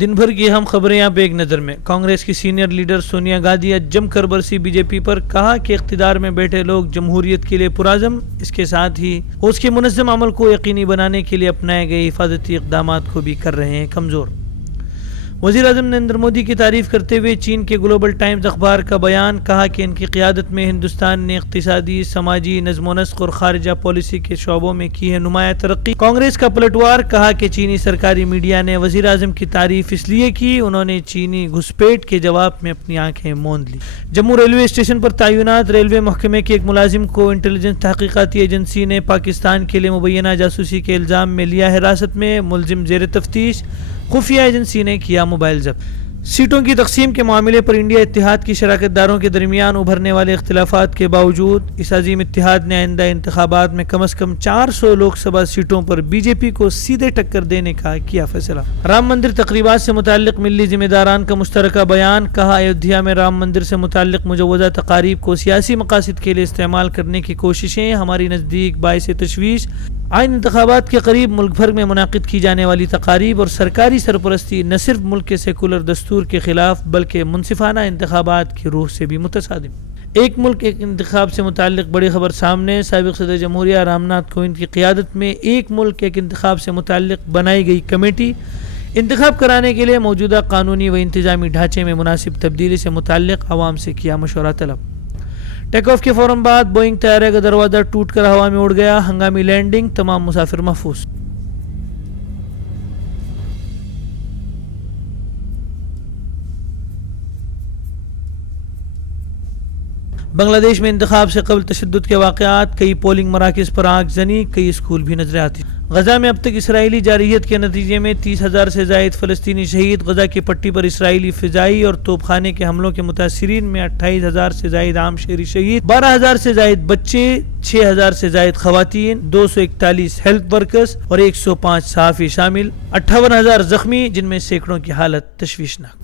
دن بھر کی اہم خبریں آپ ایک نظر میں۔ کانگریس کی سینئر لیڈر سونیا گاندھی جم کر برسی بی جے پی پر، کہا کہ اقتدار میں بیٹھے لوگ جمہوریت کے لیے پرعزم، اس کے ساتھ ہی اس کے منظم عمل کو یقینی بنانے کے لیے اپنائے گئے حفاظتی اقدامات کو بھی کر رہے ہیں کمزور۔ وزیر اعظم نریندر مودی کی تعریف کرتے ہوئے چین کے گلوبل ٹائمز اخبار کا بیان، کہا کہ ان کی قیادت میں ہندوستان نے اقتصادی، سماجی، نظم و نسق اور خارجہ پالیسی کے شعبوں میں کی ہے نمایاں ترقی۔ کانگریس کا پلٹوار، کہا کہ چینی سرکاری میڈیا نے وزیر اعظم کی تعریف اس لیے کی، انہوں نے چینی گھسپیٹ کے جواب میں اپنی آنکھیں موند لی۔ جموں ریلوے اسٹیشن پر تعینات ریلوے محکمے کے ایک ملازم کو انٹیلیجنس تحقیقاتی ایجنسی نے پاکستان کے لیے مبینہ جاسوسی کے الزام میں لیا حراست میں، ملزم زیر تفتیش، خفیہ ایجنسی نے کیا موبائل ضبط۔ سیٹوں کی تقسیم کے معاملے پر انڈیا اتحاد کی شراکت داروں کے درمیان ابھرنے والے اختلافات کے باوجود اس عظیم اتحاد نے آئندہ انتخابات میں کم از کم 400 لوک سبھا سیٹوں پر بی جے پی کو سیدھے ٹکر دینے کا کیا فیصلہ۔ رام مندر تقریبات سے متعلق ملی ذمہ داران کا مشترکہ بیان، کہا ایودھیا میں رام مندر سے متعلق مجوزہ تقاریب کو سیاسی مقاصد کے لیے استعمال کرنے کی کوششیں ہماری نزدیک باعث تشویش۔ آئین انتخابات کے قریب ملک بھر میں منعقد کی جانے والی تقاریب اور سرکاری سرپرستی نہ صرف ملک کے سیکولر دستور کے خلاف بلکہ منصفانہ انتخابات کی روح سے بھی متصادم۔ ایک ملک ایک انتخاب سے متعلق بڑی خبر سامنے، سابق صدر جمہوریہ رام ناتھ کووند کی قیادت میں ایک ملک ایک انتخاب سے متعلق بنائی گئی کمیٹی انتخاب کرانے کے لیے موجودہ قانونی و انتظامی ڈھانچے میں مناسب تبدیلی سے متعلق عوام سے کیا مشورہ طلب۔ ٹیک آف کے فوراً بعد بوئنگ طیارے کا دروازہ ٹوٹ کر ہوا میں اڑ گیا، ہنگامی لینڈنگ، تمام مسافر محفوظ۔ بنگلہ دیش میں انتخاب سے قبل تشدد کے واقعات، کئی پولنگ مراکز پر آگ زنی، کئی اسکول بھی نظر آتی۔ غزہ میں اب تک اسرائیلی جارحیت کے نتیجے میں 30,000 سے زائد فلسطینی شہید، غزہ کی پٹی پر اسرائیلی فضائی اور توپ خانے کے حملوں کے متاثرین میں 28,000 سے زائد عام شہری شہید، 12,000 سے زائد بچے، 6,000 سے زائد خواتین، 241 ہیلتھ ورکرز اور 105 صحافی شامل، 58,000 زخمی، جن میں سینکڑوں کی حالت تشویشناک۔